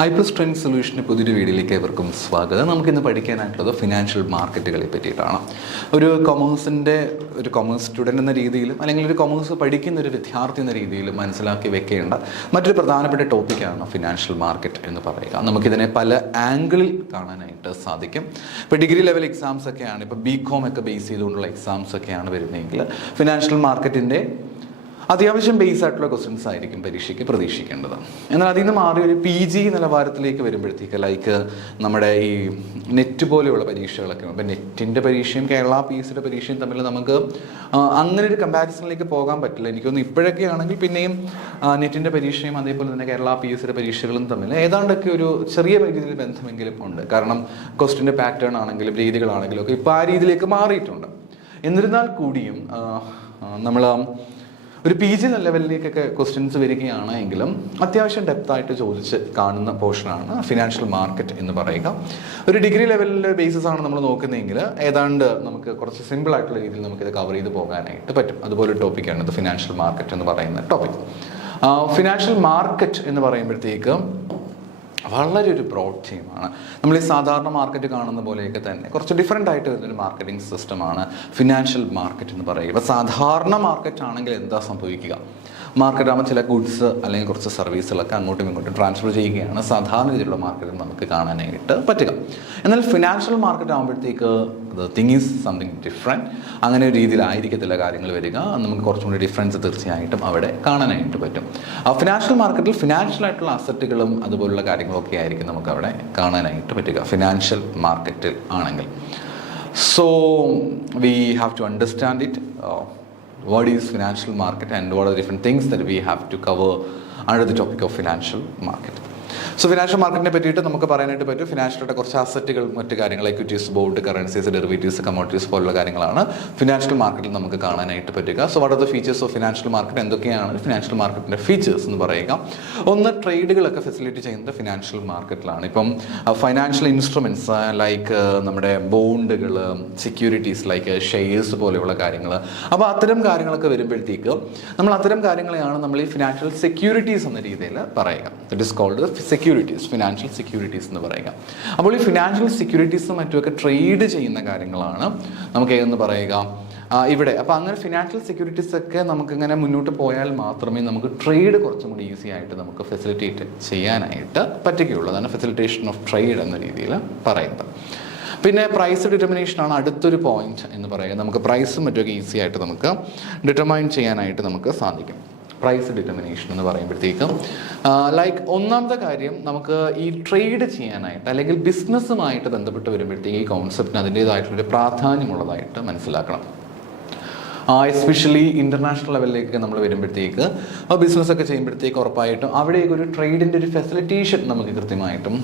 EyePlus trend സൊല്യൂഷൻ്റെ പുതിയൊരു വീഡിയോയിലേക്ക് ഏവർക്കും സ്വാഗതം. നമുക്കിന്ന് പഠിക്കാനായിട്ടുള്ളത് ഫിനാൻഷ്യൽ മാർക്കറ്റുകളെ പറ്റിയിട്ടാണ്. ഒരു കൊമേഴ്സ് സ്റ്റുഡൻ്റ് എന്ന രീതിയിലും അല്ലെങ്കിൽ ഒരു കൊമേഴ്സ് പഠിക്കുന്ന ഒരു വിദ്യാർത്ഥി എന്ന രീതിയിലും മനസ്സിലാക്കി വെക്കേണ്ട മറ്റൊരു പ്രധാനപ്പെട്ട ടോപ്പിക്കാണ് ഫിനാൻഷ്യൽ മാർക്കറ്റ് എന്ന് പറയുക. നമുക്കിതിനെ പല ആംഗിളിൽ കാണാനായിട്ട് സാധിക്കും. ഇപ്പോൾ ഡിഗ്രി ലെവൽ എക്സാംസ് ഒക്കെയാണ്, ഇപ്പോൾ BCom ഒക്കെ ബേസ് ചെയ്തുകൊണ്ടുള്ള എക്സാംസ് ഒക്കെയാണ് വരുന്നതെങ്കിൽ ഫിനാൻഷ്യൽ മാർക്കറ്റിൻ്റെ അത്യാവശ്യം ബേസ് ആയിട്ടുള്ള ക്വസ്റ്റ്യൻസ് ആയിരിക്കും പരീക്ഷയ്ക്ക് പ്രതീക്ഷിക്കേണ്ടത്. എന്നാൽ അതിൽ നിന്ന് മാറി ഒരു PG നിലവാരത്തിലേക്ക് വരുമ്പോഴത്തേക്ക് ലൈക്ക് നമ്മുടെ ഈ നെറ്റ് പോലെയുള്ള പരീക്ഷകളൊക്കെ, ഇപ്പം നെറ്റിൻ്റെ പരീക്ഷയും കേരള PSC പരീക്ഷയും തമ്മിൽ നമുക്ക് അങ്ങനെ ഒരു കമ്പാരിസണിലേക്ക് പോകാൻ പറ്റില്ല. എനിക്കൊന്ന് ഇപ്പോഴൊക്കെ ആണെങ്കിൽ പിന്നെയും നെറ്റിൻ്റെ പരീക്ഷയും അതേപോലെ തന്നെ കേരള PSC പരീക്ഷകളും തമ്മിൽ ഏതാണ്ടൊക്കെ ഒരു ചെറിയ രീതിയിൽ ബന്ധമെങ്കിലും ഉണ്ട്. കാരണം ക്വസ്റ്റ്യൻ്റെ പാറ്റേൺ ആണെങ്കിലും രീതികളാണെങ്കിലും ഒക്കെ ഇപ്പോൾ ആ രീതിയിലേക്ക് മാറിയിട്ടുണ്ട്. എന്നിരുന്നാൽ കൂടിയും നമ്മൾ ഒരു PG ലെവലിലേക്കൊക്കെ ക്വസ്റ്റ്യൻസ് വരികയാണ് എങ്കിലും അത്യാവശ്യം ഡെപ്തായിട്ട് ചോദിച്ച് കാണുന്ന പോർഷനാണ് ഫിനാൻഷ്യൽ മാർക്കറ്റ് എന്ന് പറയുക. ഒരു ഡിഗ്രി ലെവലിലെ ബേസിസ് ആണ് നമ്മൾ നോക്കുന്നതെങ്കിൽ ഏതാണ്ട് നമുക്ക് കുറച്ച് സിമ്പിൾ ആയിട്ടുള്ള രീതിയിൽ നമുക്കിത് കവർ ചെയ്ത് പോകാനായിട്ട് പറ്റും. അതുപോലെ ടോപ്പിക്കാണ് ഇത് ഫിനാൻഷ്യൽ മാർക്കറ്റ് എന്ന് പറയുന്ന ടോപ്പിക്. ഫിനാൻഷ്യൽ മാർക്കറ്റ് എന്ന് പറയുമ്പോഴത്തേക്ക് വളരെ ഒരു ബ്രോഡ് തീമാണ്. നമ്മൾ ഈ സാധാരണ മാർക്കറ്റ് കാണുന്ന പോലെയൊക്കെ തന്നെ കുറച്ച് ഡിഫറെൻ്റ് ആയിട്ട് വരുന്നൊരു മാർക്കറ്റിംഗ് സിസ്റ്റമാണ് ഫിനാൻഷ്യൽ മാർക്കറ്റ് എന്ന് പറയുക. ഇപ്പോൾ സാധാരണ മാർക്കറ്റ് ആണെങ്കിൽ എന്താ സംഭവിക്കുക? മാർക്കറ്റ് ആകുമ്പോൾ ചില ഗുഡ്സ് അല്ലെങ്കിൽ കുറച്ച് സർവീസുകളൊക്കെ അങ്ങോട്ടും ഇങ്ങോട്ടും ട്രാൻസ്ഫർ ചെയ്യുകയാണ് സാധാരണ രീതിയിലുള്ള മാർക്കറ്റിൽ നമുക്ക് കാണാനായിട്ട് പറ്റുക. എന്നാൽ ഫിനാൻഷ്യൽ മാർക്കറ്റ് ആകുമ്പോഴത്തേക്ക് the thing is something different. അങ്ങനെ ഒരു രീതിയിലായിരിക്കത്തില്ല കാര്യങ്ങൾ വരിക. നമുക്ക് കുറച്ചും കൂടി ഡിഫറൻസ് തീർച്ചയായിട്ടും അവിടെ കാണാനായിട്ട് പറ്റും. ഫിനാൻഷ്യൽ മാർക്കറ്റിൽ ഫിനാൻഷ്യൽ ആയിട്ടുള്ള അസറ്റുകളും അതുപോലുള്ള കാര്യങ്ങളൊക്കെ ആയിരിക്കും നമുക്ക് അവിടെ കാണാനായിട്ട് പറ്റുക ഫിനാൻഷ്യൽ മാർക്കറ്റിൽ ആണെങ്കിൽ. So we have to understand it. What is financial market and what are the different things that we have to cover under the topic of financial market. So financial മാർക്കറ്റിനെ പറ്റിയിട്ട് നമുക്ക് പറയാനായിട്ട് പറ്റും. ഫിനാൻഷ്യലായിട്ട് കുറച്ച് അസറ്റുകൾ, മറ്റു കാര്യങ്ങൾ, എക്വിറ്റീസ്, ബോണ്ട്, കറൻസീസ്, ഡെറിവേറ്റീവ്സ്, കമ്മോഡിറ്റീസ് പോലുള്ള കാര്യങ്ങളാണ് ഫിനാൻഷ്യൽ മാർക്കറ്റിൽ നമുക്ക് കാണാനായിട്ട് പറ്റുക. So what are the features of financial market? എന്തൊക്കെയാണ് ഫിനാൻഷ്യൽ മാർക്കറ്റിൻ്റെ ഫീച്ചേഴ്സ് എന്ന് പറയുക? ഒന്ന്, ട്രേഡുകളൊക്കെ ഫെസിലിറ്റി ചെയ്യുന്നത് ഫിനാൻഷ്യൽ മാർക്കറ്റിലാണ്. ഇപ്പം ഫൈനാൻഷ്യൽ ഇൻസ്ട്രുമെൻറ്റ്സ് ലൈക്ക് നമ്മുടെ ബോണ്ടുകൾ, സെക്യൂരിറ്റീസ് ലൈക്ക് ഷെയർസ് പോലെയുള്ള കാര്യങ്ങൾ. അപ്പോൾ അത്തരം കാര്യങ്ങളൊക്കെ വരുമ്പോഴത്തേക്ക് നമ്മൾ അത്തരം കാര്യങ്ങളെയാണ് നമ്മൾ ഈ ഫിനാൻഷ്യൽ സെക്യൂരിറ്റീസ് എന്ന രീതിയിൽ പറയുക. It is called securities, financial securities എന്ന് പറയുക. അപ്പോൾ ഈ ഫിനാൻഷ്യൽ സെക്യൂരിറ്റീസും മറ്റുമൊക്കെ ട്രേഡ് ചെയ്യുന്ന കാര്യങ്ങളാണ് നമുക്ക് ഏതെന്ന് പറയുക ഇവിടെ. അപ്പോൾ അങ്ങനെ ഫിനാൻഷ്യൽ സെക്യൂരിറ്റീസ് ഒക്കെ നമുക്കിങ്ങനെ മുന്നോട്ട് പോയാൽ മാത്രമേ നമുക്ക് ട്രേഡ് കുറച്ചും കൂടി ഈസി ആയിട്ട് നമുക്ക് ഫെസിലിറ്റേറ്റ് ചെയ്യാനായിട്ട് പറ്റുകയുള്ളൂ. അതാണ് ഫെസിലിറ്റേഷൻ ഓഫ് ട്രേഡ് എന്ന രീതിയിൽ പറയുന്നത്. പിന്നെ പ്രൈസ് ഡിറ്റർമിനേഷനാണ് അടുത്തൊരു പോയിന്റ് എന്ന് പറയുക. നമുക്ക് പ്രൈസും മറ്റുമൊക്കെ ഈസി ആയിട്ട് നമുക്ക് ഡിറ്റർമൈൻ ചെയ്യാനായിട്ട് നമുക്ക് സാധിക്കും. പ്രൈസ് ഡിറ്റർമിനേഷൻ എന്ന് പറയുമ്പോഴത്തേക്കും ലൈക്ക് ഒന്നാമത്തെ കാര്യം, നമുക്ക് ഈ ട്രേഡ് ചെയ്യാനായിട്ട് അല്ലെങ്കിൽ ബിസിനസ്സുമായിട്ട് ബന്ധപ്പെട്ട് വരുമ്പോഴത്തേക്ക് ഈ കോൺസെപ്റ്റിന് അതിൻ്റേതായിട്ടുള്ളൊരു പ്രാധാന്യമുള്ളതായിട്ട് മനസ്സിലാക്കണം. എസ്പെഷ്യലി ഇൻ്റർനാഷണൽ ലെവലിലേക്ക് നമ്മൾ വരുമ്പോഴത്തേക്ക് ബിസിനസ്സൊക്കെ ചെയ്യുമ്പോഴത്തേക്ക് ഉറപ്പായിട്ടും അവിടേക്ക് ഒരു ട്രേഡിൻ്റെ ഒരു ഫെസിലിറ്റേഷൻ നമുക്ക് കൃത്യമായിട്ടും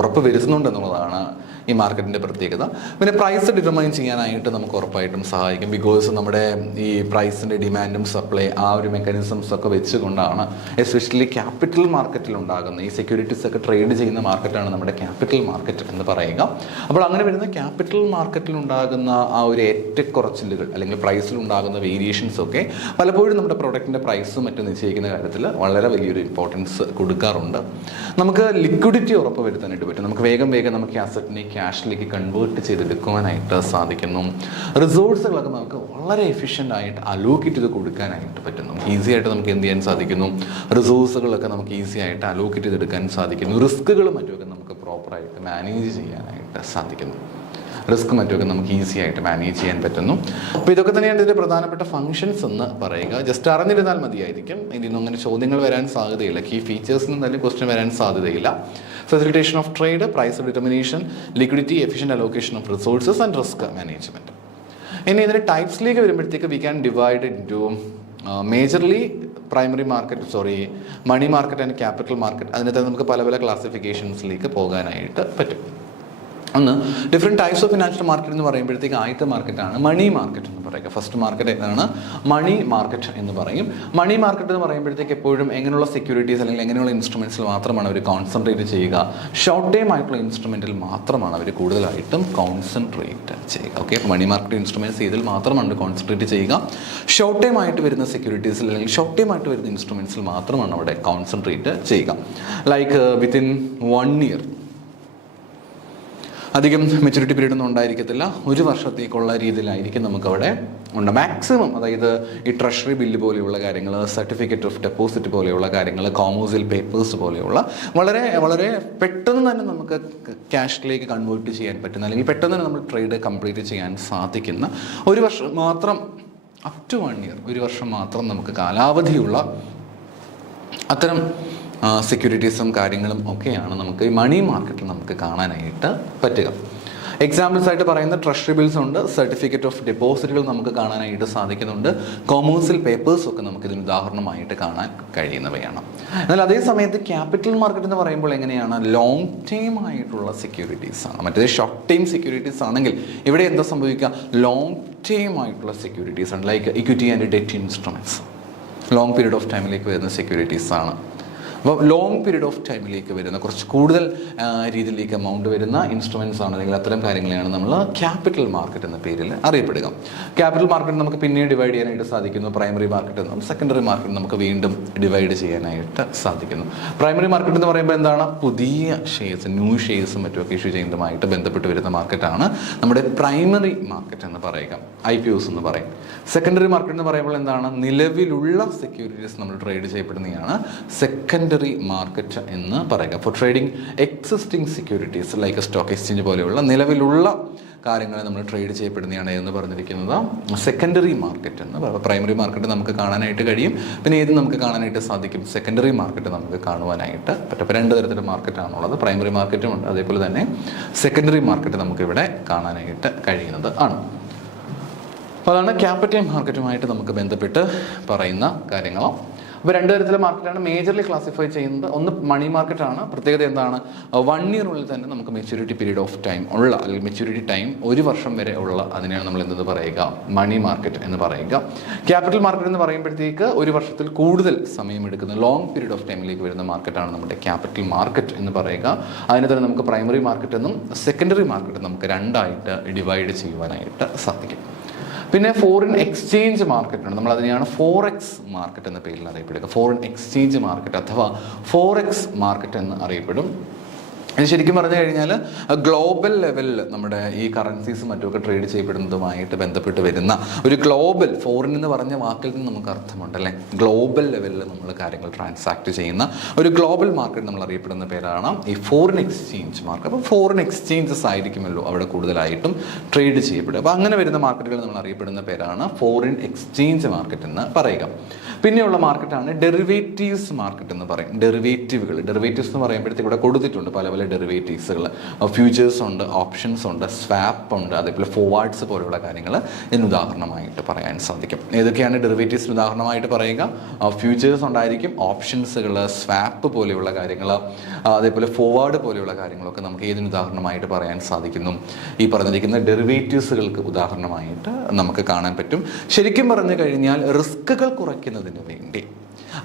ഉറപ്പ് വരുത്തുന്നുണ്ടെന്നുള്ളതാണ് ഈ മാർക്കറ്റിൻ്റെ പ്രത്യേകത. പിന്നെ പ്രൈസ് ഡിറ്റർമൈൻ ചെയ്യാനായിട്ട് നമുക്ക് ഉറപ്പായിട്ടും സഹായിക്കും. ബിക്കോസ് നമ്മുടെ ഈ പ്രൈസിൻ്റെ ഡിമാൻഡും സപ്ലൈ ആ ഒരു മെക്കാനിസംസ് ഒക്കെ വെച്ചുകൊണ്ടാണ് എസ്പെഷ്യലി ക്യാപിറ്റൽ മാർക്കറ്റിൽ ഉണ്ടാകുന്ന ഈ സെക്യൂരിറ്റീസ് ഒക്കെ ട്രേഡ് ചെയ്യുന്ന മാർക്കറ്റാണ് നമ്മുടെ ക്യാപിറ്റൽ മാർക്കറ്റ് എന്ന് പറയുക. അപ്പോൾ അങ്ങനെ വരുന്ന ക്യാപിറ്റൽ മാർക്കറ്റിൽ ഉണ്ടാകുന്ന ആ ഒരു ഏറ്റക്കുറച്ചിലുകൾ അല്ലെങ്കിൽ പ്രൈസിലുണ്ടാകുന്ന വേരിയേഷൻസ് ഒക്കെ പലപ്പോഴും നമ്മുടെ പ്രൊഡക്റ്റിൻ്റെ പ്രൈസും മറ്റും നിശ്ചയിക്കുന്ന കാര്യത്തിൽ വളരെ വലിയൊരു ഇമ്പോർട്ടൻസ് കൊടുക്കാറുണ്ട്. നമുക്ക് ലിക്വിഡിറ്റി ഉറപ്പ് വരുത്താനായിട്ട് പറ്റും. നമുക്ക് വേഗം നമുക്ക് അസറ്റിനെ ക്യാഷിലേക്ക് കൺവേർട്ട് ചെയ്തെടുക്കുവാനായിട്ട് സാധിക്കുന്നു. റിസോഴ്സുകളൊക്കെ നമുക്ക് വളരെ എഫിഷ്യൻ്റ് ആയിട്ട് അലോക്കേറ്റ് ചെയ്ത് കൊടുക്കാനായിട്ട് പറ്റുന്നു. ഈസി ആയിട്ട് നമുക്ക് എന്ത് ചെയ്യാൻ സാധിക്കുന്നു? റിസോഴ്സുകളൊക്കെ നമുക്ക് ഈസി ആയിട്ട് അലോക്കേറ്റ് ചെയ്തെടുക്കാൻ സാധിക്കുന്നു. റിസ്കുകളും മറ്റുമൊക്കെ നമുക്ക് പ്രോപ്പറായിട്ട് മാനേജ് ചെയ്യാനായിട്ട് സാധിക്കുന്നു. റിസ്ക് മറ്റുമൊക്കെ നമുക്ക് ഈസി ആയിട്ട് മാനേജ് ചെയ്യാൻ പറ്റുന്നു. അപ്പോൾ ഇതൊക്കെ തന്നെയാണ് ഇതിൻ്റെ പ്രധാനപ്പെട്ട ഫങ്ഷൻസ് എന്ന് പറയുക. ജസ്റ്റ് അറിഞ്ഞിരുന്നാൽ മതിയായിരിക്കും. ഇതിൽ അങ്ങനെ ചോദ്യങ്ങൾ വരാൻ സാധ്യതയില്ല. കീ ഫീച്ചേഴ്സിൽ നിന്ന് തന്നെ ക്വസ്റ്റ്യൻ വരാൻ സാധ്യതയില്ല. Facilitation of trade, price determination, liquidity, efficient allocation of resources and risk management. ഇനി ഇതിൻ്റെ ടൈപ്സിലേക്ക് വരുമ്പോഴത്തേക്ക് we can divide into majorly money market and capital market. അതിനകത്ത് നമുക്ക് പല പല ക്ലാസിഫിക്കേഷൻസിലേക്ക് പോകാനായിട്ട് പറ്റും. ഒന്ന്, different types of financial market എന്ന് പറയുമ്പോഴത്തേക്ക് ആദ്യത്തെ മാർക്കറ്റാണ് മണി മാർക്കറ്റ് എന്ന് പറയുന്നത്. പറയുക. ഫസ്റ്റ് മാർക്കറ്റ് ഏതാണ്? മണി മാർക്കറ്റ് എന്ന് പറയും. മണി മാർക്കറ്റ് എന്ന് പറയുമ്പോഴത്തേക്ക് എപ്പോഴും എങ്ങനെയുള്ള സെക്യൂരിറ്റീസ് അല്ലെങ്കിൽ എങ്ങനെയുള്ള ഇൻസ്ട്രുമെൻറ്റ്സിൽ മാത്രമാണ് അവർ കോൺസെൻട്രേറ്റ് ചെയ്യുക? ഷോർട്ട് ടൈം ആയിട്ടുള്ള ഇൻസ്ട്രുമെൻറ്റിൽ മാത്രമാണ് അവർ കൂടുതലായിട്ടും കോൺസെൻട്രേറ്റ് ചെയ്യുക. ഓക്കെ, മണി മാർക്കറ്റ് ഇൻസ്ട്രുമെൻറ്റ്സ് ഇതിൽ മാത്രമാണ് കോൺസെൻട്രേറ്റ് ചെയ്യുക. ഷോർട്ട് ടൈം ആയിട്ട് വരുന്ന സെക്യൂരിറ്റീസിൽ അല്ലെങ്കിൽ ഷോർട്ട് ടൈം ആയിട്ട് വരുന്ന ഇൻസ്ട്രുമെൻറ്റ്സിൽ മാത്രമാണ് അവിടെ കോൺസെൻട്രേറ്റ് ചെയ്യുക. ലൈക്ക് വിത്തിൻ 1 ഇയർ, അധികം മെച്യൂരിറ്റി പീരീഡ് ഒന്നും ഉണ്ടായിരിക്കത്തില്ല, 1 വർഷത്തേക്കുള്ള രീതിയിലായിരിക്കും നമുക്കവിടെ ഉണ്ട് മാക്സിമം. അതായത് ഈ ട്രഷറി ബില്ല് പോലെയുള്ള കാര്യങ്ങൾ, സർട്ടിഫിക്കറ്റ് ഓഫ് ഡെപ്പോസിറ്റ് പോലെയുള്ള കാര്യങ്ങൾ, കോമേഴ്സ്യൽ പേപ്പേഴ്സ് പോലെയുള്ള വളരെ വളരെ പെട്ടെന്ന് തന്നെ നമുക്ക് ക്യാഷിലേക്ക് കൺവേർട്ട് ചെയ്യാൻ പറ്റുന്ന അല്ലെങ്കിൽ പെട്ടെന്ന് തന്നെ നമ്മൾ ട്രേഡ് കംപ്ലീറ്റ് ചെയ്യാൻ സാധിക്കുന്ന 1 വർഷം മാത്രം, അപ് ടു 1 ഇയർ, 1 വർഷം മാത്രം നമുക്ക് കാലാവധിയുള്ള അത്തരം സെക്യൂരിറ്റീസും കാര്യങ്ങളും ഒക്കെയാണ് നമുക്ക് ഈ മണി മാർക്കറ്റിൽ നമുക്ക് കാണാനായിട്ട് പറ്റുക. എക്സാമ്പിൾസ് ആയിട്ട് പറയുന്ന ട്രഷറി ബിൽസ് ഉണ്ട്, സർട്ടിഫിക്കറ്റ് ഓഫ് ഡെപ്പോസിറ്റുകൾ നമുക്ക് കാണാനായിട്ട് സാധിക്കുന്നുണ്ട്, കൊമേഴ്സ്യൽ പേപ്പേഴ്സ് ഒക്കെ നമുക്ക് ഇതിന് ഉദാഹരണമായിട്ട് കാണാൻ കഴിയുന്നവയാണ്. എന്നാൽ അതേ സമയത്ത് ക്യാപിറ്റൽ മാർക്കറ്റ് എന്ന് പറയുമ്പോൾ എങ്ങനെയാണ്? ലോങ് ടൈം ആയിട്ടുള്ള സെക്യൂരിറ്റീസ് ആണ്. മറ്റേത് ഷോർട്ട് ടൈം സെക്യൂരിറ്റീസ് ആണെങ്കിൽ ഇവിടെ എന്താ സംഭവിക്കുക? ലോങ് ടൈം ആയിട്ടുള്ള സെക്യൂരിറ്റീസ് ആണ്. Like equity and debt instruments, long period of ടൈമിലേക്ക് വരുന്ന സെക്യൂരിറ്റീസ് ആണ്. അപ്പോൾ ലോങ് പീരീഡ് ഓഫ് ടൈമിലേക്ക് വരുന്ന കുറച്ച് കൂടുതൽ രീതിയിലേക്ക് എമൗണ്ട് വരുന്ന ഇൻസ്ട്രുമെൻറ്റ്സ് ആണ്, അല്ലെങ്കിൽ അത്തരം കാര്യങ്ങളെയാണ് നമ്മൾ ക്യാപിറ്റൽ മാർക്കറ്റ് എന്ന പേരിൽ അറിയപ്പെടുക. ക്യാപിറ്റൽ മാർക്കറ്റ് നമുക്ക് പിന്നീട് ഡിവൈഡ് ചെയ്യാനായിട്ട് സാധിക്കുന്നു. പ്രൈമറി മാർക്കറ്റ് എന്നും സെക്കൻഡറി മാർക്കറ്റ് നമുക്ക് വീണ്ടും ഡിവൈഡ് ചെയ്യാനായിട്ട് സാധിക്കുന്നു. പ്രൈമറി മാർക്കറ്റ് എന്ന് പറയുമ്പോൾ എന്താണ്? പുതിയ ഷെയർസ്, ന്യൂ ഷെയർസും മറ്റുമൊക്കെ ഇഷ്യൂ ചെയ്യുന്നതുമായിട്ട് ബന്ധപ്പെട്ട് വരുന്ന മാർക്കറ്റാണ് നമ്മുടെ പ്രൈമറി മാർക്കറ്റ് എന്ന് പറയുക, IPOs എന്ന് പറയും. സെക്കൻഡറി മാർക്കറ്റ് എന്ന് പറയുമ്പോൾ എന്താണ്? നിലവിലുള്ള സെക്യൂരിറ്റീസ് നമ്മൾ ട്രേഡ് ചെയ്യപ്പെടുന്നതാണ് സെക്കൻഡറി മാർക്കറ്റ് എന്ന് പറയുക. For trading existing securities like stock exchange പോലെയുള്ള നിലവിലുള്ള കാര്യങ്ങളെ നമ്മൾ ട്രേഡ് ചെയ്യപ്പെടുന്നതാണ് എന്ന് പറഞ്ഞിരിക്കുന്നത് സെക്കൻഡറി മാർക്കറ്റ് എന്ന് പറയുക. പ്രൈമറി മാർക്കറ്റ് നമുക്ക് കാണാനായിട്ട് കഴിയും, പിന്നെ ഏത് നമുക്ക് കാണാനായിട്ട് സാധിക്കും? സെക്കൻഡറി മാർക്കറ്റ് നമുക്ക് കാണുവാനായിട്ട് പറ്റും. അപ്പോൾ 2 തരത്തിലുള്ള മാർക്കറ്റാണുള്ളത്. പ്രൈമറി മാർക്കറ്റും ഉണ്ട്, അതേപോലെ തന്നെ സെക്കൻഡറി മാർക്കറ്റ് നമുക്കിവിടെ കാണാനായിട്ട് കഴിയുന്നത് ആണ്. അപ്പോൾ അതാണ് ക്യാപിറ്റൽ മാർക്കറ്റുമായിട്ട് നമുക്ക് ബന്ധപ്പെട്ട് പറയുന്ന കാര്യങ്ങൾ. അപ്പോൾ 2 തരത്തിലെ മാർക്കറ്റാണ് മേജർലി ക്ലാസിഫൈ ചെയ്യുന്നത്. ഒന്ന് മണി മാർക്കറ്റാണ്. പ്രത്യേകത എന്താണ്? 1 ഇയറിനുള്ളിൽ തന്നെ നമുക്ക് മെച്യൂരിറ്റി പീരീഡ് ഓഫ് ടൈം ഉള്ള, അല്ലെങ്കിൽ മെച്യൂരിറ്റി ടൈം 1 വർഷം വരെ ഉള്ള, അതിനെയാണ് നമ്മൾ എന്തെന്ന് പറയുക? മണി മാർക്കറ്റ് എന്ന് പറയുക. ക്യാപിറ്റൽ മാർക്കറ്റ് എന്ന് പറയുമ്പോഴത്തേക്ക് 1 വർഷത്തിൽ കൂടുതൽ സമയമെടുക്കുന്ന ലോങ് പീരീഡ് ഓഫ് ടൈമിലേക്ക് വരുന്ന മാർക്കറ്റാണ് നമ്മുടെ ക്യാപിറ്റൽ മാർക്കറ്റ് എന്ന് പറയുക. അതിനെ തന്നെ നമുക്ക് പ്രൈമറി മാർക്കറ്റ് എന്നും സെക്കൻഡറി മാർക്കറ്റ് നമുക്ക് 2ആയിട്ട് ഡിവൈഡ് ചെയ്യുവാനായിട്ട് സാധിക്കും. പിന്നെ ഫോറിൻ എക്സ്ചേഞ്ച് മാർക്കറ്റ് ഉണ്ട്. നമ്മൾ അതിനെയാണ് ഫോറെക്സ് മാർക്കറ്റ് എന്ന പേരിൽ അറിയപ്പെടുക. ഫോറിൻ എക്സ്ചേഞ്ച് മാർക്കറ്റ് അഥവാ ഫോറെക്സ് മാർക്കറ്റ് എന്ന് അറിയപ്പെടും. ഇത് ശരിക്കും പറഞ്ഞു കഴിഞ്ഞാൽ ഗ്ലോബൽ ലെവലിൽ നമ്മുടെ ഈ കറൻസീസും മറ്റുമൊക്കെ ട്രേഡ് ചെയ്യപ്പെടുന്നതുമായിട്ട് ബന്ധപ്പെട്ട് വരുന്ന ഒരു ഗ്ലോബൽ, ഫോറിൻ എന്ന് പറഞ്ഞ വാക്കിൽ നിന്ന് നമുക്ക് അർത്ഥമുണ്ട് അല്ലേ, ഗ്ലോബൽ ലെവലിൽ നമ്മൾ കാര്യങ്ങൾ ട്രാൻസാക്ട് ചെയ്യുന്ന ഒരു ഗ്ലോബൽ മാർക്കറ്റ് നമ്മൾ അറിയപ്പെടുന്ന പേരാണ് ഈ ഫോറിൻ എക്സ്ചേഞ്ച് മാർക്കറ്റ്. അപ്പോൾ ഫോറിൻ എക്സ്ചേഞ്ചസ് ആയിരിക്കുമല്ലോ അവിടെ കൂടുതലായിട്ടും ട്രേഡ് ചെയ്യപ്പെടുക. അപ്പോൾ അങ്ങനെ വരുന്ന മാർക്കറ്റുകൾ നമ്മൾ അറിയപ്പെടുന്ന പേരാണ് ഫോറിൻ എക്സ്ചേഞ്ച് മാർക്കറ്റ് എന്ന് പറയുക. പിന്നെയുള്ള മാർക്കറ്റാണ് ഡെറിവേറ്റീവ്സ് മാർക്കറ്റ് എന്ന് പറയും. ഡെറിവേറ്റീവ്സ് എന്ന് പറയുമ്പോഴത്തേക്ക് ഇവിടെ കൊടുത്തിട്ടുണ്ട് പല പല ഡെറിവേറ്റീവ്സുകൾ. ഫ്യൂച്ചേഴ്സ് ഉണ്ട്, ഓപ്ഷൻസ് ഉണ്ട്, സ്വാപ്പ് ഉണ്ട്, അതേപോലെ ഫോർവാർഡ്സ് പോലെയുള്ള കാര്യങ്ങൾ ഇതിന് ഉദാഹരണമായിട്ട് പറയാൻ സാധിക്കും. ഏതൊക്കെയാണ് ഡെറിവേറ്റീവ്സിന് ഉദാഹരണമായിട്ട് പറയുക? ഫ്യൂച്ചേഴ്സ് ഉണ്ടായിരിക്കും, ഓപ്ഷൻസുകൾ, സ്വാപ്പ് പോലെയുള്ള കാര്യങ്ങൾ, അതേപോലെ ഫോർവാർഡ് പോലെയുള്ള കാര്യങ്ങളൊക്കെ നമുക്ക് ഏതിന് ഉദാഹരണമായിട്ട് പറയാൻ സാധിക്കുന്നു? ഈ പറഞ്ഞിരിക്കുന്ന ഡെറിവേറ്റീവ്സുകൾക്ക് ഉദാഹരണമായിട്ട് നമുക്ക് കാണാൻ പറ്റും. ശരിക്കും പറഞ്ഞു കഴിഞ്ഞാൽ റിസ്കുകൾ കുറയ്ക്കുന്നതിന് വേണ്ടി,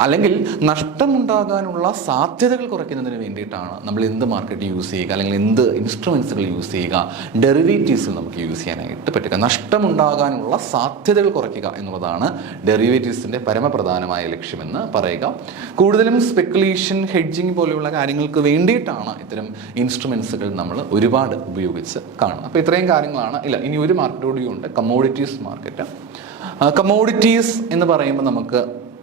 അല്ലെങ്കിൽ നഷ്ടമുണ്ടാകാനുള്ള സാധ്യതകൾ കുറയ്ക്കുന്നതിന് വേണ്ടിയിട്ടാണ് നമ്മൾ എന്ത് മാർക്കറ്റ് യൂസ് ചെയ്യുക, അല്ലെങ്കിൽ എന്ത് ഇൻസ്ട്രുമെൻസുകൾ യൂസ് ചെയ്യുക? ഡെറിവേറ്റീവ്സിൽ നമുക്ക് യൂസ് ചെയ്യാനായിട്ട് പറ്റുക. നഷ്ടമുണ്ടാകാനുള്ള സാധ്യതകൾ കുറയ്ക്കുക എന്നുള്ളതാണ് ഡെറിവേറ്റീവ്സിൻ്റെ പരമപ്രധാനമായ ലക്ഷ്യമെന്ന് പറയുക. കൂടുതലും സ്പെക്കുലേഷൻ, ഹെഡ്ജിങ് പോലെയുള്ള കാര്യങ്ങൾക്ക് വേണ്ടിയിട്ടാണ് ഇത്തരം ഇൻസ്ട്രുമെൻസുകൾ നമ്മൾ ഒരുപാട് ഉപയോഗിച്ച് കാണുന്നത്. അപ്പോൾ ഇത്രയും കാര്യങ്ങളാണ്. ഇനി ഒരു മാർക്കറ്റ് കൂടിയുണ്ട്, കമ്മോഡിറ്റീസ് മാർക്കറ്റ്. കമ്മോഡിറ്റീസ് എന്ന് പറയുമ്പോൾ നമുക്ക്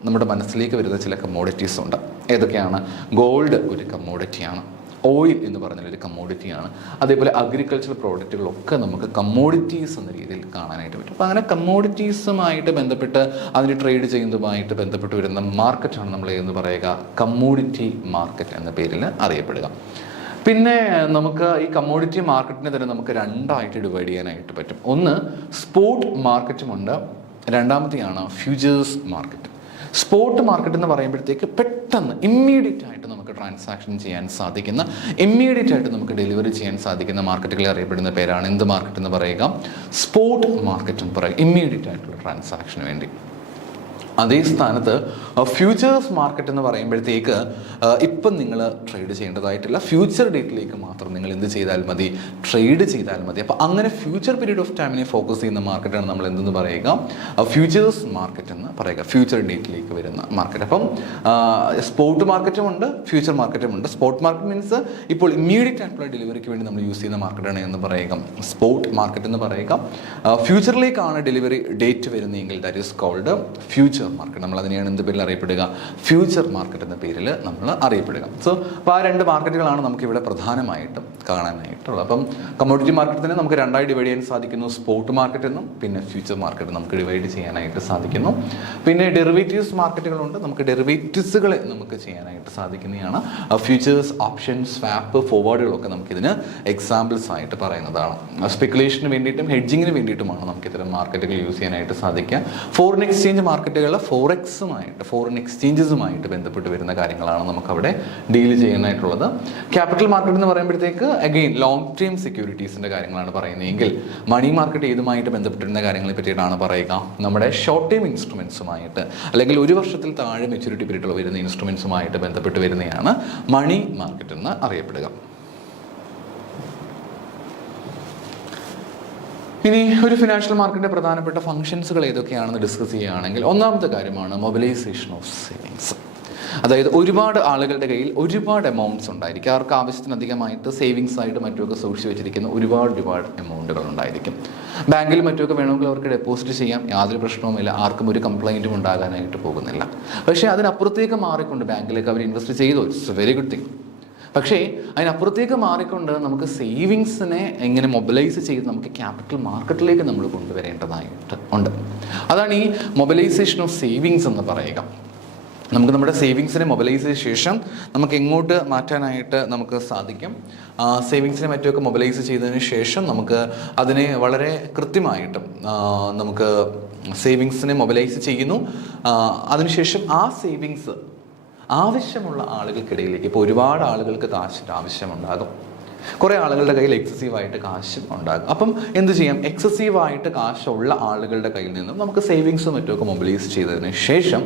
നമ്മുടെ മനസ്സിലേക്ക് വരുന്ന ചില കമ്മോഡിറ്റീസ് ഉണ്ട്. ഏതൊക്കെയാണ്? ഗോൾഡ് ഒരു കമ്മോഡിറ്റിയാണ്, ഓയിൽ എന്ന് പറഞ്ഞൊരു കമ്മോഡിറ്റിയാണ്, അതേപോലെ അഗ്രികൾച്ചറൽ പ്രോഡക്റ്റുകളൊക്കെ നമുക്ക് കമ്മോഡിറ്റീസ് എന്ന രീതിയിൽ കാണാനായിട്ട് പറ്റും. അപ്പോൾ അങ്ങനെ കമ്മോഡിറ്റീസുമായിട്ട് ബന്ധപ്പെട്ട് അതിന് ട്രേഡ് ചെയ്യുന്നതുമായിട്ട് ബന്ധപ്പെട്ട് വരുന്ന മാർക്കറ്റാണ് നമ്മൾ എന്ന് പറയുക കമ്മോഡിറ്റി മാർക്കറ്റ് എന്ന പേരിൽ അറിയപ്പെടുക. പിന്നെ നമുക്ക് ഈ കമ്മോഡിറ്റി മാർക്കറ്റിനെ തന്നെ നമുക്ക് 2ആയിട്ട് ഡിവൈഡ് ചെയ്യാനായിട്ട് പറ്റും. ഒന്ന് സ്പോട്ട് മാർക്കറ്റുമുണ്ട്, രണ്ടാമത്തെയാണ് ഫ്യൂച്ചേഴ്സ് മാർക്കറ്റ്. സ്പോട്ട് മാർക്കറ്റ് എന്ന് പറയുമ്പോഴത്തേക്ക് പെട്ടെന്ന് ഇമ്മീഡിയറ്റ് ആയിട്ട് നമുക്ക് ട്രാൻസാക്ഷൻ ചെയ്യാൻ സാധിക്കുന്ന, ഇമ്മീഡിയറ്റ് ആയിട്ട് നമുക്ക് ഡെലിവറി ചെയ്യാൻ സാധിക്കുന്ന മാർക്കറ്റുകളെ അറിയപ്പെടുന്ന പേരാണ് എന്ത് മാർക്കറ്റ് എന്ന് പറയുക? സ്പോട്ട് മാർക്കറ്റ് എന്ന് പറയുക, ഇമ്മീഡിയറ്റ് ആയിട്ടുള്ള ട്രാൻസാക്ഷന് വേണ്ടി. അതേ സ്ഥാനത്ത് ഫ്യൂച്ചേഴ്സ് മാർക്കറ്റ് എന്ന് പറയുമ്പോഴത്തേക്ക് ഇപ്പം നിങ്ങൾ ട്രേഡ് ചെയ്യേണ്ടതായിട്ടില്ല, ഫ്യൂച്ചർ ഡേറ്റിലേക്ക് മാത്രം നിങ്ങൾ എന്ത് ചെയ്താൽ മതി? ട്രേഡ് ചെയ്താൽ മതി. അപ്പോൾ അങ്ങനെ ഫ്യൂച്ചർ പീരീഡ് ഓഫ് ടൈമിനെ ഫോക്കസ് ചെയ്യുന്ന മാർക്കറ്റാണ് നമ്മൾ എന്തെന്ന് പറയുക? ഫ്യൂച്ചേഴ്സ് മാർക്കറ്റ് എന്ന് പറയുക, ഫ്യൂച്ചർ ഡേറ്റിലേക്ക് വരുന്ന മാർക്കറ്റ്. അപ്പം സ്പോട്ട് മാർക്കറ്റും ഉണ്ട്, ഫ്യൂച്ചർ മാർക്കറ്റും ഉണ്ട്. സ്പോട്ട് മാർക്കറ്റ് മീൻസ് ഇപ്പോൾ ഇമ്മീഡിയറ്റ് ആയിട്ടുള്ള ഡെലിവറിക്ക് വേണ്ടി നമ്മൾ യൂസ് ചെയ്യുന്ന മാർക്കറ്റാണ് എന്ന് പറയുക സ്പോട്ട് മാർക്കറ്റ് എന്ന് പറയുക. ഫ്യൂച്ചറിലേക്കാണ് ഡെലിവറി ഡേറ്റ് വരുന്നതെങ്കിൽ that is called future market. നമ്മൾ അതിനെയാണ് എന്ത് പേരിൽ അറിയപ്പെടുക? ഫ്യൂച്ചർ മാർക്കറ്റ് എന്ന പേരിൽ നമ്മൾ അറിയപ്പെടുക. സോ അപ്പോൾ ആ രണ്ട് മാർക്കറ്റുകളാണ് നമുക്കിവിടെ പ്രധാനമായിട്ടും കാണാനായിട്ടുള്ളത്. അപ്പം കമ്മോഡിറ്റി മാർക്കറ്റിനെ നമുക്ക് രണ്ടായി ഡിവൈഡ് ചെയ്യാൻ സാധിക്കുന്നു, സ്പോട്ട് മാർക്കറ്റ് എന്നും പിന്നെ ഫ്യൂച്ചർ മാർക്കറ്റ് നമുക്ക് ഡിവൈഡ് ചെയ്യാനായിട്ട് സാധിക്കുന്നു. പിന്നെ ഡെറിവേറ്റീവ്സ് മാർക്കറ്റുകളുണ്ട്, നമുക്ക് ഡെറിവേറ്റീവ്സുകളെ നമുക്ക് ചെയ്യാനായിട്ട് സാധിക്കുന്നതാണ്. ഫ്യൂച്ചേഴ്സ്, ഓപ്ഷൻസ്, സ്വാപ്പ്, ഫോർവേഡുകളൊക്കെ നമുക്കിതിന് എക്സാമ്പിൾസ് ആയിട്ട് പറയുന്നതാണ്. സ്പെക്കുലേഷന് വേണ്ടിയിട്ടും ഹെഡ്ജിങ്ങിന് വേണ്ടിയിട്ടുമാണ് നമുക്ക് ഇത്തരം മാർക്കറ്റുകൾ യൂസ് ചെയ്യാനായിട്ട് സാധിക്കുക. ഫോറിൻ എക്സ്ചേഞ്ച് മാർക്കറ്റുകൾ ഫോറിൻ എക്സ്ചേഞ്ചസുമായിട്ട് ബന്ധപ്പെട്ട് വരുന്ന കാര്യങ്ങളാണ് നമുക്കവിടെ ഡീൽ ചെയ്യാനായിട്ടുള്ളത്. ക്യാപിറ്റൽ മാർക്കറ്റ് എന്ന് പറയുമ്പോഴത്തേക്ക് അഗെയിൻ ലോങ് ടേം സെക്യൂരിറ്റീസിൻ്റെ കാര്യങ്ങളാണ് പറയുന്നതെങ്കിൽ മണി മാർക്കറ്റ് ഏതുമായിട്ട് ബന്ധപ്പെട്ടിരുന്ന കാര്യങ്ങളെ പറ്റിയിട്ടാണ് പറയുക? നമ്മുടെ ഷോർട്ട് ടേം ഇൻസ്ട്രുമെൻസുമായിട്ട് അല്ലെങ്കിൽ ഒരു വർഷത്തിൽ താഴെ മെച്യൂരിറ്റി പീരീഡിൽ വരുന്ന ഇൻസ്ട്രുമെൻസുമായിട്ട് ബന്ധപ്പെട്ട് വരുന്നതാണ് മണി മാർക്കറ്റ് എന്ന് അറിയപ്പെടുക. ഇനി ഒരു ഫിനാൻഷ്യൽ മാർക്കറ്റിൻ്റെ പ്രധാനപ്പെട്ട ഫംഗ്ഷൻസുകൾ ഏതൊക്കെയാണെന്ന് ഡിസ്കസ് ചെയ്യുകയാണെങ്കിൽ ഒന്നാമത്തെ കാര്യമാണ് മൊബിലൈസേഷൻ ഓഫ് സേവിങ്സ്. അതായത് ഒരുപാട് ആളുകളുടെ കയ്യിൽ ഒരുപാട് എമൗണ്ട്സ് ഉണ്ടായിരിക്കും, അവർക്ക് ആവശ്യത്തിനധികമായിട്ട് സേവിങ്സ് ആയിട്ട് മറ്റുമൊക്കെ സൂക്ഷിച്ച് വെച്ചിരിക്കുന്ന ഒരുപാട് എമൗണ്ടുകൾ ഉണ്ടായിരിക്കും. ബാങ്കിൽ മറ്റുമൊക്കെ വേണമെങ്കിൽ അവർക്ക് ഡെപ്പോസിറ്റ് ചെയ്യാം, യാതൊരു പ്രശ്നവുമില്ല, ആർക്കും ഒരു കംപ്ലൈൻറ്റും ഉണ്ടാകാനായിട്ട് പോകുന്നില്ല. പക്ഷേ അതിനപ്പുറത്തേക്ക് മാറിക്കൊണ്ട് ബാങ്കിലേക്ക് അവർ ഇൻവെസ്റ്റ് ചെയ്തു, it's A very good thing. പക്ഷേ അതിനപ്പുറത്തേക്ക് മാറിക്കൊണ്ട് നമുക്ക് സേവിങ്സിനെ എങ്ങനെ മൊബിലൈസ് ചെയ്ത് നമുക്ക് ക്യാപിറ്റൽ മാർക്കറ്റിലേക്ക് നമ്മൾ കൊണ്ടുവരേണ്ടതായിട്ട് ഉണ്ട്. അതാണ് ഈ മൊബിലൈസേഷൻ ഓഫ് സേവിങ്സ് എന്ന് പറയുക. നമുക്ക് നമ്മുടെ സേവിങ്സിനെ മൊബിലൈസ് ചെയ്ത ശേഷം നമുക്ക് എങ്ങോട്ട് മാറ്റാനായിട്ട് നമുക്ക് സാധിക്കും? സേവിങ്സിനെ മറ്റുമൊക്കെ മൊബിലൈസ് ചെയ്തതിന് ശേഷം നമുക്ക് അതിനെ വളരെ കൃത്യമായിട്ടും നമുക്ക് സേവിങ്സിനെ മൊബിലൈസ് ചെയ്യുന്നു. അതിനുശേഷം ആ സേവിങ്സ് ആവശ്യമുള്ള ആളുകൾക്കിടയിലേക്ക്, ഇപ്പോൾ ഒരുപാട് ആളുകൾക്ക് കാശിൻ്റെ ആവശ്യമുണ്ടാകും, കുറേ ആളുകളുടെ കയ്യിൽ എക്സസീവായിട്ട് കാശും ഉണ്ടാകും. അപ്പം എന്ത് ചെയ്യാം? എക്സസീവായിട്ട് കാശുള്ള ആളുകളുടെ കയ്യിൽ നിന്നും നമുക്ക് സേവിങ്സും മറ്റുമൊക്കെ മൊബിലൈസ് ചെയ്തതിന് ശേഷം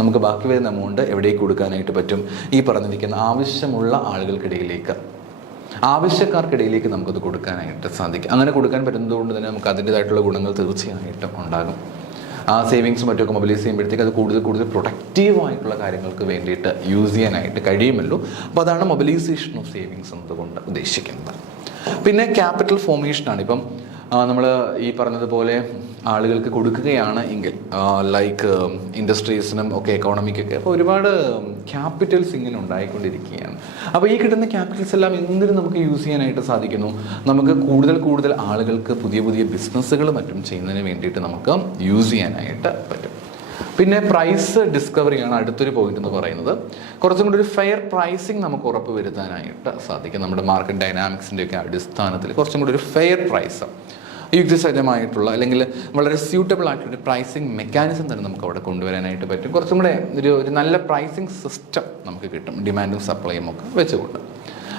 നമുക്ക് ബാക്കി വരുന്ന എമൗണ്ട് എവിടേക്ക് കൊടുക്കാനായിട്ട് പറ്റും? ഈ പറഞ്ഞിരിക്കുന്ന ആവശ്യമുള്ള ആളുകൾക്കിടയിലേക്ക്, ആവശ്യക്കാർക്കിടയിലേക്ക് നമുക്കത് കൊടുക്കാനായിട്ട് സാധിക്കും. അങ്ങനെ കൊടുക്കാൻ പറ്റുന്നതുകൊണ്ട് തന്നെ നമുക്ക് അതിൻ്റേതായിട്ടുള്ള ഗുണങ്ങൾ തീർച്ചയായിട്ടും ഉണ്ടാകും. ആ സേവിങ്സ് മറ്റൊക്കെ മൊബിലൈസ് ചെയ്യുമ്പോഴത്തേക്ക് അത് കൂടുതൽ പ്രൊഡക്റ്റീവായിട്ടുള്ള കാര്യങ്ങൾക്ക് വേണ്ടിയിട്ട് യൂസ് ചെയ്യാനായിട്ട് കഴിയുമല്ലോ. അപ്പോൾ അതാണ് മൊബിലൈസേഷൻ ഓഫ് സേവിങ്സ് എന്നതുകൊണ്ട് ഉദ്ദേശിക്കുന്നത്. പിന്നെ ക്യാപിറ്റൽ ഫോർമേഷനാണ്. ഇപ്പം നമ്മൾ ഈ പറഞ്ഞതുപോലെ ആളുകൾക്ക് കൊടുക്കുകയാണ് എങ്കിൽ ലൈക്ക് ഇൻഡസ്ട്രീസിനും ഒക്കെ എക്കോണമിക്കൊക്കെ അപ്പോൾ ഒരുപാട് ക്യാപിറ്റൽസ് ഇങ്ങനെ ഉണ്ടായിക്കൊണ്ടിരിക്കുകയാണ്. അപ്പോൾ ഈ കിട്ടുന്ന ക്യാപിറ്റൽസ് എല്ലാം എന്തിനും നമുക്ക് യൂസ് ചെയ്യാനായിട്ട് സാധിക്കുന്നു? നമുക്ക് കൂടുതൽ ആളുകൾക്ക് പുതിയ ബിസിനസ്സുകൾ മറ്റും ചെയ്യുന്നതിന് വേണ്ടിയിട്ട് നമുക്ക് യൂസ് ചെയ്യാനായിട്ട് പറ്റും. പിന്നെ പ്രൈസ് ഡിസ്കവറിയാണ് അടുത്തൊരു പോയിന്റ് എന്ന് പറയുന്നത്. കുറച്ചും കൂടി ഒരു ഫെയർ പ്രൈസിങ് നമുക്ക് ഉറപ്പ് വരുത്താനായിട്ട് സാധിക്കും. നമ്മുടെ മാർക്കറ്റ് ഡൈനാമിക്സിൻ്റെയൊക്കെ അടിസ്ഥാനത്തിൽ കുറച്ചും കൂടി ഒരു ഫെയർ പ്രൈസ്, യുക്തിസഹജമായിട്ടുള്ള അല്ലെങ്കിൽ വളരെ സ്യൂട്ടബിൾ ആയിട്ടൊരു പ്രൈസിങ് മെക്കാനിസം തന്നെ നമുക്ക് അവിടെ കൊണ്ടുവരാനായിട്ട് പറ്റും. കുറച്ചും കൂടെ ഒരു നല്ല പ്രൈസിങ് സിസ്റ്റം നമുക്ക് കിട്ടും, ഡിമാൻഡും സപ്ലൈയും ഒക്കെ വെച്ചുകൊണ്ട്.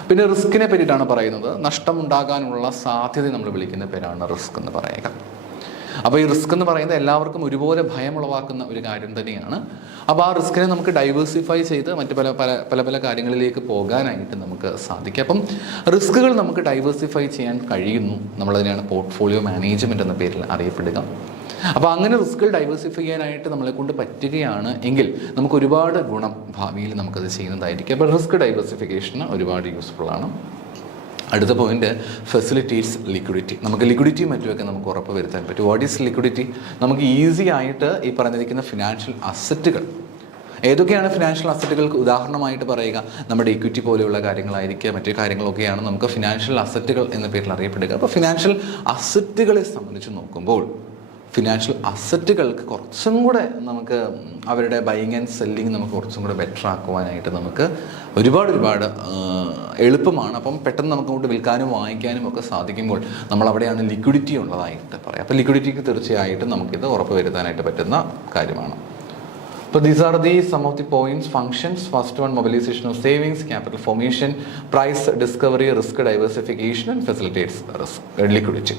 പിന്നെ റിസ്കിനെ പറ്റിയിട്ടാണ് പറയുന്നത്. നഷ്ടമുണ്ടാകാനുള്ള സാധ്യത നമ്മൾ വിളിക്കുന്ന പേരാണ് റിസ്ക് എന്ന് പറയുക. അപ്പോൾ ഈ റിസ്ക് എന്ന് പറയുന്നത് എല്ലാവർക്കും ഒരുപോലെ ഭയമുളവാക്കുന്ന ഒരു കാര്യം തന്നെയാണ്. അപ്പോൾ ആ റിസ്കിനെ നമുക്ക് ഡൈവേഴ്സിഫൈ ചെയ്ത് മറ്റ് പല കാര്യങ്ങളിലേക്ക് പോകാനായിട്ട് നമുക്ക് സാധിക്കും. അപ്പം റിസ്കുകൾ നമുക്ക് ഡൈവേഴ്സിഫൈ ചെയ്യാൻ കഴിയുന്നു. നമ്മളതിനെയാണ് പോർട്ട്ഫോളിയോ മാനേജ്മെൻറ്റ് എന്ന പേരിൽ അറിയപ്പെടുക. അപ്പോൾ അങ്ങനെ റിസ്കുകൾ ഡൈവേഴ്സിഫൈ ചെയ്യാനായിട്ട് നമ്മളെ കൊണ്ട് പറ്റുകയാണ് എങ്കിൽ നമുക്ക് ഒരുപാട് ഗുണം ഭാവിയിൽ നമുക്കത് ചെയ്യുന്നതായിരിക്കും. അപ്പോൾ റിസ്ക് ഡൈവേഴ്സിഫിക്കേഷന് ഒരുപാട് യൂസ്ഫുൾ ആണ്. അടുത്ത പോയിന്റ് ഫെസിലിറ്റീസ് ലിക്വിഡിറ്റി. നമുക്ക് ലിക്വിഡിറ്റിയും മറ്റുമൊക്കെ നമുക്ക് ഉറപ്പ് വരുത്താൻ പറ്റും. What is liquidity? നമുക്ക് ഈസി ആയിട്ട് ഈ പറഞ്ഞിരിക്കുന്ന ഫിനാൻഷ്യൽ അസറ്റുകൾ ഏതൊക്കെയാണ് ഫിനാൻഷ്യൽ അസറ്റുകൾക്ക് ഉദാഹരണമായിട്ട് പറയുക? നമ്മുടെ ഇക്വിറ്റി പോലെയുള്ള കാര്യങ്ങളായിരിക്കുക, മറ്റു കാര്യങ്ങളൊക്കെയാണ് നമുക്ക് ഫിനാൻഷ്യൽ അസറ്റുകൾ എന്ന പേരിൽ അറിയപ്പെടുക. അപ്പോൾ ഫിനാൻഷ്യൽ അസറ്റുകളെ സംബന്ധിച്ച് നോക്കുമ്പോൾ ഫിനാൻഷ്യൽ അസറ്റുകൾക്ക് കുറച്ചും കൂടെ നമുക്ക് അവരുടെ ബൈയിങ് ആൻഡ് സെല്ലിങ് നമുക്ക് കുറച്ചും കൂടെ ബെറ്റർ ആക്കുവാനായിട്ട് നമുക്ക് ഒരുപാട് എളുപ്പമാണ്. അപ്പം പെട്ടെന്ന് നമുക്ക് അങ്ങോട്ട് വിൽക്കാനും വാങ്ങിക്കാനും ഒക്കെ സാധിക്കുമ്പോൾ നമ്മളവിടെയാണ് ലിക്വിഡിറ്റി ഉള്ളതായിട്ട് പറയാം. അപ്പോൾ ലിക്വിഡിറ്റിക്ക് തീർച്ചയായിട്ടും നമുക്കിത് ഉറപ്പ് വരുത്താനായിട്ട് പറ്റുന്ന കാര്യമാണ്. So these are some of the points, functions. First one, mobilization of savings, capital formation, price discovery, risk diversification, and facilitates risk liquidity.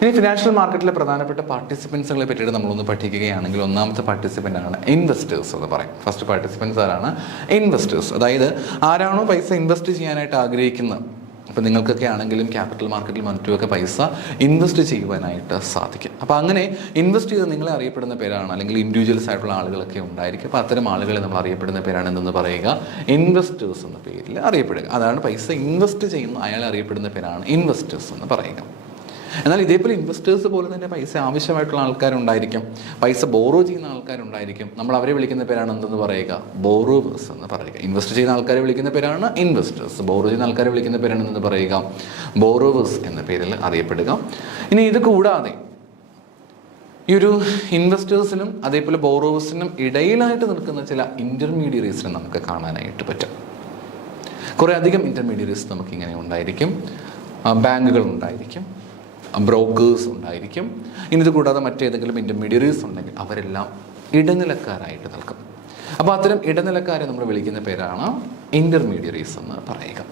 ഇനി ഫിനാൻഷ്യൽ മാർക്കറ്റിലെ പ്രധാനപ്പെട്ട പാർട്ടിസിപ്പൻസുകളെ പറ്റിയിട്ട് നമ്മളൊന്ന് പഠിക്കുകയാണെങ്കിൽ ഒന്നാമത്തെ പാർട്ടിസിപ്പൻ്റ് ആണ് ഇൻവെസ്റ്റേഴ്സ് എന്ന് പറയും. ഫസ്റ്റ് പാർട്ടിസിപ്പൻസ് ആരാണ്? ഇൻവെസ്റ്റേഴ്സ്. അതായത് ആരാണോ പൈസ ഇൻവെസ്റ്റ് ചെയ്യാനായിട്ട് ആഗ്രഹിക്കുന്നത്. അപ്പോൾ നിങ്ങൾക്കൊക്കെ ആണെങ്കിലും ക്യാപിറ്റൽ മാർക്കറ്റിൽ മറ്റുമൊക്കെ പൈസ ഇൻവെസ്റ്റ് ചെയ്യുവാനായിട്ട് സാധിക്കും. അപ്പോൾ അങ്ങനെ ഇൻവെസ്റ്റ് ചെയ്ത് നിങ്ങളെ അറിയപ്പെടുന്ന പേരാണ്, അല്ലെങ്കിൽ ഇൻഡിവിജ്വൽസ് ആയിട്ടുള്ള ആളുകളൊക്കെ ഉണ്ടായിരിക്കും. അപ്പോൾ അത്തരം ആളുകളെ നമ്മൾ അറിയപ്പെടുന്ന പേരാണ് എന്തെന്ന് പറയുക? ഇൻവെസ്റ്റേഴ്സ് എന്ന പേരിൽ അറിയപ്പെടുക. അതാണ് പൈസ ഇൻവെസ്റ്റ് ചെയ്യുന്ന അയാളെ അറിയപ്പെടുന്ന പേരാണ് ഇൻവെസ്റ്റേഴ്സ് എന്ന് പറയുക. എന്നാൽ ഇതേപോലെ ഇൻവെസ്റ്റേഴ്സ് പോലെ തന്നെ പൈസ ആവശ്യമായിട്ടുള്ള ആൾക്കാരുണ്ടായിരിക്കും, പൈസ ബോറോ ചെയ്യുന്ന ആൾക്കാരുണ്ടായിരിക്കും. നമ്മൾ അവരെ വിളിക്കുന്ന പേരാണ് എന്തെന്ന് പറയുക? ബോറോവേഴ്സ് എന്ന് പറയുക. ഇൻവെസ്റ്റ് ചെയ്യുന്ന ആൾക്കാരെ വിളിക്കുന്ന പേരാണ് ഇൻവെസ്റ്റേഴ്സ്, ബോറോ ചെയ്യുന്ന ആൾക്കാരെ വിളിക്കുന്ന പേരാണ് എന്തെന്ന് പറയുക? ബോറോവേഴ്സ് എന്ന പേരിൽ അറിയപ്പെടുക. ഇനി ഇത് കൂടാതെ ഈ ഒരു ഇൻവെസ്റ്റേഴ്സിനും അതേപോലെ ബോറോവേഴ്സിനും ഇടയിലായിട്ട് നിൽക്കുന്ന ചില ഇൻ്റർമീഡിയറീസിനെ നമുക്ക് കാണാനായിട്ട് പറ്റും. കുറേ അധികം ഇൻ്റർമീഡിയറീസ് നമുക്കിങ്ങനെ ഉണ്ടായിരിക്കും. ബാങ്കുകൾ ഉണ്ടായിരിക്കും, ബ്രോക്കേഴ്സ് ഉണ്ടായിരിക്കും. ഇനി ഇത് കൂടാതെ മറ്റേതെങ്കിലും ഇൻ്റർമീഡിയറീസ് ഉണ്ടെങ്കിൽ അവരെല്ലാം ഇടനിലക്കാരായിട്ട് നിൽക്കും. അപ്പോൾ അത്തരം ഇടനിലക്കാരെ നമ്മൾ വിളിക്കുന്ന പേരാണ് ഇൻ്റർമീഡിയറീസ് എന്ന് പറയുക.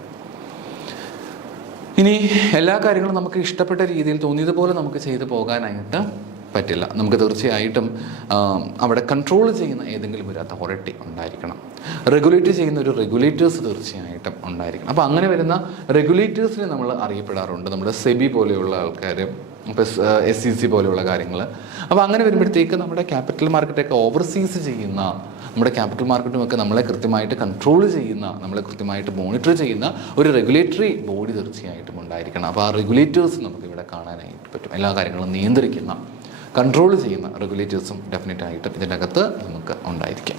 ഇനി എല്ലാ കാര്യങ്ങളും നമുക്ക് ഇഷ്ടപ്പെട്ട രീതിയിൽ തോന്നിയതുപോലെ നമുക്ക് ചെയ്തു പോകാനായിട്ട് പറ്റില്ല. നമുക്ക് തീർച്ചയായിട്ടും അവിടെ കൺട്രോൾ ചെയ്യുന്ന ഏതെങ്കിലും ഒരു അതോറിറ്റി ഉണ്ടായിരിക്കണം, റെഗുലേറ്റ് ചെയ്യുന്ന ഒരു റെഗുലേറ്റേഴ്സ് തീർച്ചയായിട്ടും ഉണ്ടായിരിക്കണം. അപ്പോൾ അങ്ങനെ വരുന്ന റെഗുലേറ്റേഴ്സിനെ നമ്മൾ അറിയപ്പെടാറുണ്ട്, നമ്മുടെ സെബി പോലെയുള്ള ആൾക്കാർ, ഇപ്പോൾ SEC പോലെയുള്ള കാര്യങ്ങൾ. അപ്പോൾ അങ്ങനെ വരുമ്പോഴത്തേക്ക് നമ്മുടെ ക്യാപിറ്റൽ മാർക്കറ്റൊക്കെ ഓവർസീസ് ചെയ്യുന്ന, നമ്മുടെ ക്യാപിറ്റൽ മാർക്കറ്റുമൊക്കെ നമ്മളെ കൃത്യമായിട്ട് കൺട്രോൾ ചെയ്യുന്ന, നമ്മളെ കൃത്യമായിട്ട് മോണിറ്റർ ചെയ്യുന്ന ഒരു റെഗുലേറ്ററി ബോഡി തീർച്ചയായിട്ടും ഉണ്ടായിരിക്കണം. അപ്പോൾ ആ റെഗുലേറ്റേഴ്സ് നമുക്ക് ഇവിടെ കാണാനായിട്ട് പറ്റും. എല്ലാ കാര്യങ്ങളും നിയന്ത്രിക്കുന്ന, കൺട്രോൾ ചെയ്യുന്ന റെഗുലേറ്റേഴ്സും ഡെഫിനറ്റായിട്ടും ഇതിനകത്ത് നമുക്ക് ഉണ്ടായിരിക്കും.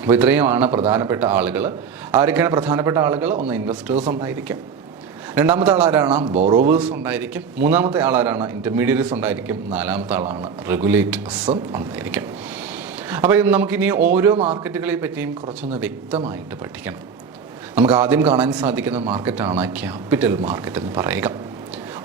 അപ്പോൾ ഇത്രയുമാണ് പ്രധാനപ്പെട്ട ആളുകൾ. ആരൊക്കെയാണ് പ്രധാനപ്പെട്ട ആളുകൾ? ഒന്ന് ഇൻവെസ്റ്റേഴ്സ് ഉണ്ടായിരിക്കും, രണ്ടാമത്തെ ആളാരാണ്? ബോറോവേഴ്സ് ഉണ്ടായിരിക്കും, മൂന്നാമത്തെ ആളാരാണ്? ഇൻ്റർമീഡിയറ്റ്സ് ഉണ്ടായിരിക്കും, നാലാമത്തെ ആളാണ് റെഗുലേറ്റേഴ്സും ഉണ്ടായിരിക്കും. അപ്പോൾ നമുക്കിനി ഓരോ മാർക്കറ്റുകളെ പറ്റിയും കുറച്ചൊന്ന് വ്യക്തമായിട്ട് പഠിക്കണം. നമുക്ക് ആദ്യം കാണാൻ സാധിക്കുന്ന മാർക്കറ്റാണ് ക്യാപിറ്റൽ മാർക്കറ്റ് എന്ന് പറയുക.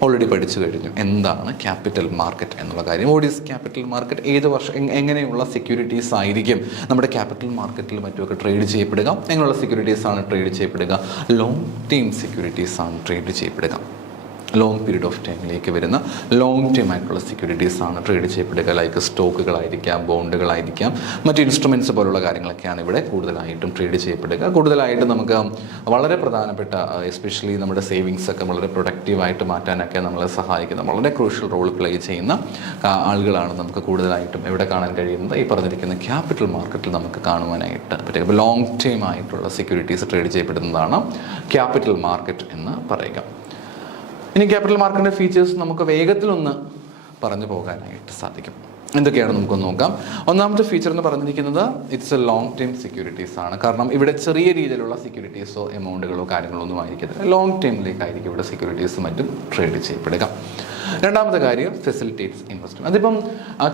ഓൾറെഡി പഠിച്ചു കഴിഞ്ഞു എന്താണ് ക്യാപിറ്റൽ മാർക്കറ്റ് എന്നുള്ള കാര്യം. What is capital market? ഏത് വർഷം എങ്ങനെയുള്ള സെക്യൂരിറ്റീസ് ആയിരിക്കും നമ്മുടെ ക്യാപിറ്റൽ മാർക്കറ്റിൽ മറ്റുമൊക്കെ ട്രേഡ് ചെയ്യപ്പെടുക? എങ്ങനെയുള്ള സെക്യൂരിറ്റീസ് ആണ് ട്രേഡ് ചെയ്യപ്പെടുക? ലോങ് ടൈം സെക്യൂരിറ്റീസ് ആണ് ട്രേഡ് ചെയ്യപ്പെടുക. ലോങ് പീരീഡ് ഓഫ് ടൈമിലേക്ക് വരുന്ന ലോങ് ടൈം ആയിട്ടുള്ള സെക്യൂരിറ്റീസ് ആണ് ട്രേഡ് ചെയ്യപ്പെടുക. ലൈക്ക് സ്റ്റോക്കുകളായിരിക്കാം, ബോണ്ടുകളായിരിക്കാം, മറ്റ് ഇൻസ്ട്രുമെൻറ്റ്സ് പോലുള്ള കാര്യങ്ങളൊക്കെയാണ് ഇവിടെ കൂടുതലായിട്ടും ട്രേഡ് ചെയ്യപ്പെടുക. കൂടുതലായിട്ടും നമുക്ക് വളരെ പ്രധാനപ്പെട്ട, എസ്പെഷ്യലി നമ്മുടെ സേവിങ്സ് ഒക്കെ വളരെ പ്രൊഡക്റ്റീവായിട്ട് മാറ്റാനൊക്കെ നമ്മളെ സഹായിക്കുന്ന, വളരെ ക്രൂഷ്യൽ റോൾ പ്ലേ ചെയ്യുന്ന ആളുകളാണ് നമുക്ക് കൂടുതലായിട്ടും ഇവിടെ കാണാൻ കഴിയുന്നത്. ഈ പറഞ്ഞിരിക്കുന്ന ക്യാപിറ്റൽ മാർക്കറ്റിൽ നമുക്ക് കാണുവാനായിട്ട് പറ്റുക. അപ്പോൾ ലോങ് ടൈം ആയിട്ടുള്ള സെക്യൂരിറ്റീസ് ട്രേഡ് ചെയ്യപ്പെടുന്നതാണ് ക്യാപിറ്റൽ മാർക്കറ്റ് എന്ന് പറയുക. ഇനി ക്യാപിറ്റൽ മാർക്കറ്റിൻ്റെ ഫീച്ചേഴ്സ് നമുക്ക് വേഗത്തിലൊന്ന് പറഞ്ഞു പോകാനായിട്ട് സാധിക്കും. എന്തൊക്കെയാണ് നമുക്കൊന്ന് നോക്കാം. ഒന്നാമത്തെ ഫീച്ചർ എന്ന് പറഞ്ഞിരിക്കുന്നത് it's A long time securities ആണ്. കാരണം ഇവിടെ ചെറിയ രീതിയിലുള്ള സെക്യൂരിറ്റീസോ എമൗണ്ടുകളോ കാര്യങ്ങളോ ഒന്നും ആയിരിക്കത്തില്ല. ലോങ് ടൈമിലേക്കായിരിക്കും ഇവിടെ സെക്യൂരിറ്റീസ് മറ്റും ട്രേഡ് ചെയ്യപ്പെടുക. രണ്ടാമത്തെ കാര്യം ഫെസിലിറ്റേറ്റ്സ് ഇൻവെസ്റ്റ്മെന്റ്. അതിപ്പം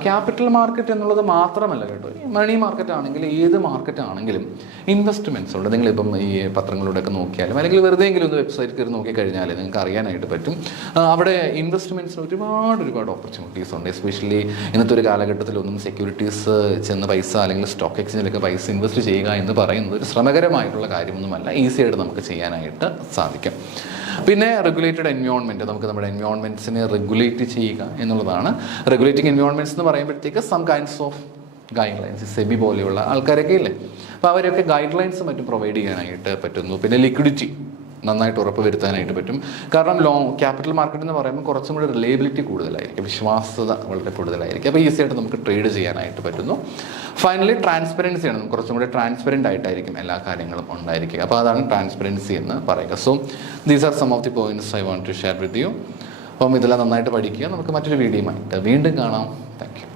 ക്യാപിറ്റൽ മാർക്കറ്റ് എന്നുള്ളത് മാത്രമല്ല കേട്ടോ, ഈ മണി മാർക്കറ്റ് ആണെങ്കിലും ഏത് മാർക്കറ്റ് ആണെങ്കിലും ഇൻവെസ്റ്റ്മെൻറ്റ്സ് ഉണ്ട്. നിങ്ങളിപ്പം ഈ പത്രങ്ങളിലൂടെയൊക്കെ നോക്കിയാലും അല്ലെങ്കിൽ വെറുതെ എങ്കിലും ഒന്ന് വെബ്സൈറ്റ് കയറി നോക്കിക്കഴിഞ്ഞാൽ നിങ്ങൾക്ക് അറിയാനായിട്ട് പറ്റും. അവിടെ ഇൻവെസ്റ്റ്മെൻറ്റ്സിന് ഒരുപാട് ഓപ്പർച്യൂണിറ്റീസ് ഉണ്ട്. എസ്പെഷ്യലി ഇന്നത്തെ ഒരു കാലഘട്ടത്തിലൊന്നും സെക്യൂരിറ്റീസ് ചെന്ന് പൈസ അല്ലെങ്കിൽ സ്റ്റോക്ക് എക്സ്ചേഞ്ചിലൊക്കെ പൈസ ഇൻവെസ്റ്റ് ചെയ്യുക എന്ന് പറയുന്നത് ഒരു ശ്രമകരമായിട്ടുള്ള കാര്യമൊന്നുമല്ല. ഈസി ആയിട്ട് നമുക്ക് ചെയ്യാനായിട്ട് സാധിക്കും. പിന്നെ റെഗുലേറ്റഡ് എൻവയോൺമെൻറ്റ്, നമുക്ക് നമ്മുടെ എൻവയോൺമെൻറ്റ്സിനെ റെഗുലേറ്റ് ചെയ്യുക എന്നുള്ളതാണ്. റെഗുലേറ്റിംഗ് എൻവയോൺമെൻറ്റ്സ് എന്ന് പറയുമ്പോഴത്തേക്ക് some kinds of guidelines, SEBI പോലെയുള്ള ആൾക്കാരൊക്കെ ഇല്ലേ, അപ്പോൾ അവരൊക്കെ ഗൈഡ് ലൈൻസ് മറ്റും പ്രൊവൈഡ് ചെയ്യാനായിട്ട് പറ്റുന്നു. പിന്നെ ലിക്വിഡിറ്റി നന്നായിട്ട് ഉറപ്പ് വരുത്താനായിട്ട് പറ്റും. കാരണം ക്യാപിറ്റൽ മാർക്കറ്റ് എന്ന് പറയുമ്പോൾ കുറച്ചും കൂടി റിലയബിലിറ്റി കൂടുതലായിരിക്കും, വിശ്വാസ്യത വളരെ കൂടുതലായിരിക്കും. അപ്പോൾ ഈസി ആയിട്ട് നമുക്ക് ട്രേഡ് ചെയ്യാനായിട്ട് പറ്റുന്നു. ഫൈനലി ട്രാൻസ്പെറൻസി ആണ്. നമുക്ക് കുറച്ചും കൂടി ട്രാൻസ്പെറൻ്റ് ആയിട്ടായിരിക്കും എല്ലാ കാര്യങ്ങളും ഉണ്ടായിരിക്കുക. അപ്പോൾ അതാണ് ട്രാൻസ്പെറൻസി എന്ന് പറയുക. So these are some of the points I want to share with you. അപ്പം ഇതെല്ലാം നന്നായിട്ട് പഠിക്കുക. നമുക്ക് മറ്റൊരു വീഡിയോയുമായിട്ട് വീണ്ടും കാണാം. Thank U.